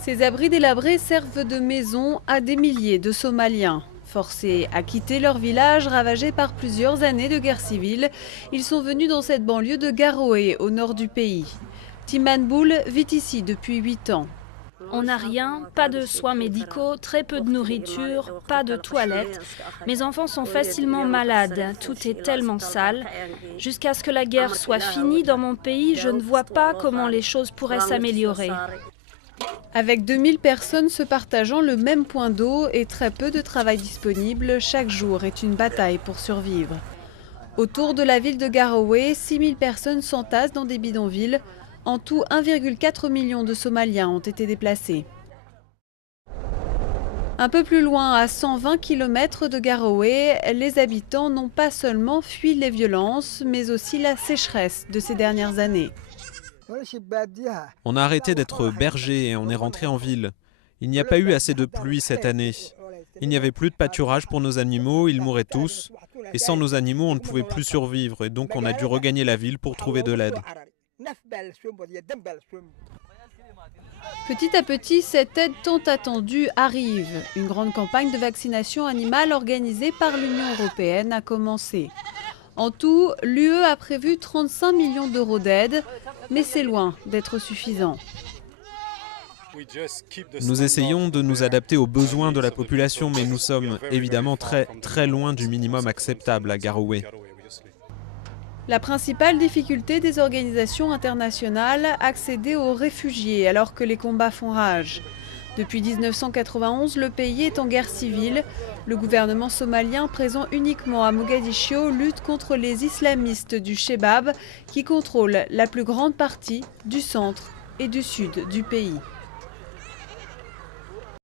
Ces abris délabrés servent de maison à des milliers de Somaliens. Forcés à quitter leur village ravagé par plusieurs années de guerre civile, ils sont venus dans cette banlieue de Garowe, au nord du pays. Timan Boul vit ici depuis 8 ans. On n'a rien, pas de soins médicaux, très peu de nourriture, pas de toilettes. Mes enfants sont facilement malades, tout est tellement sale. Jusqu'à ce que la guerre soit finie dans mon pays, je ne vois pas comment les choses pourraient s'améliorer. Avec 2000 personnes se partageant le même point d'eau et très peu de travail disponible, chaque jour est une bataille pour survivre. Autour de la ville de Garowe, 6000 personnes s'entassent dans des bidonvilles. En tout, 1,4 million de Somaliens ont été déplacés. Un peu plus loin, à 120 km de Garowe, les habitants n'ont pas seulement fui les violences, mais aussi la sécheresse de ces dernières années. On a arrêté d'être berger et on est rentré en ville. Il n'y a pas eu assez de pluie cette année. Il n'y avait plus de pâturage pour nos animaux, ils mouraient tous. Et sans nos animaux, on ne pouvait plus survivre et donc on a dû regagner la ville pour trouver de l'aide. Petit à petit, cette aide tant attendue arrive. Une grande campagne de vaccination animale organisée par l'Union européenne a commencé. En tout, l'UE a prévu 35 millions d'euros d'aide, mais c'est loin d'être suffisant. Nous essayons de nous adapter aux besoins de la population, mais nous sommes évidemment très loin du minimum acceptable à Garowe. La principale difficulté des organisations internationales, accéder aux réfugiés alors que les combats font rage. Depuis 1991, le pays est en guerre civile. Le gouvernement somalien, présent uniquement à Mogadiscio, lutte contre les islamistes du Chebab qui contrôlent la plus grande partie du centre et du sud du pays.